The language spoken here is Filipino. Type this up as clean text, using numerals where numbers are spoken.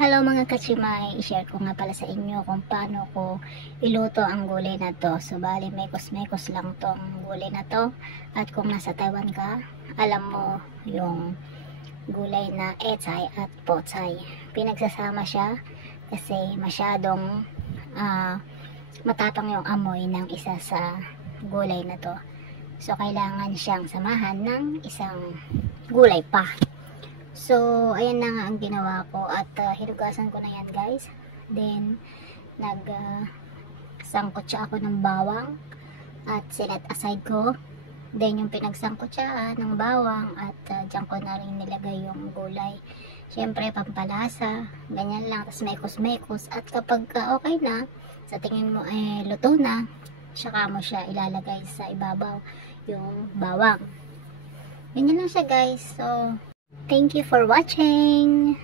Hello mga kachimay, i-share ko nga pala sa inyo kung paano ko iluto ang gulay na to. So bali mekos-mekos lang tong gulay na to. At kung nasa Taiwan ka, alam mo yung gulay na echay at pochay. Pinagsasama siya kasi masyadong matapang yung amoy ng isa sa gulay na to. So kailangan siyang samahan ng isang gulay pa. So, ayan na nga ang ginawa ko at hinugasan ko na yan guys. Then, sangkot siya ako ng bawang at sinet aside ko. Then, yung pinagsangkot siya ng bawang at dyan ko na rin nilagay yung gulay. Siyempre, pampalasa, ganyan lang. Tapos mekos-mekos at kapag okay na, sa tingin mo luto na, saka mo siya ilalagay sa ibabaw yung bawang. Ganyan lang siya guys. So, thank you for watching.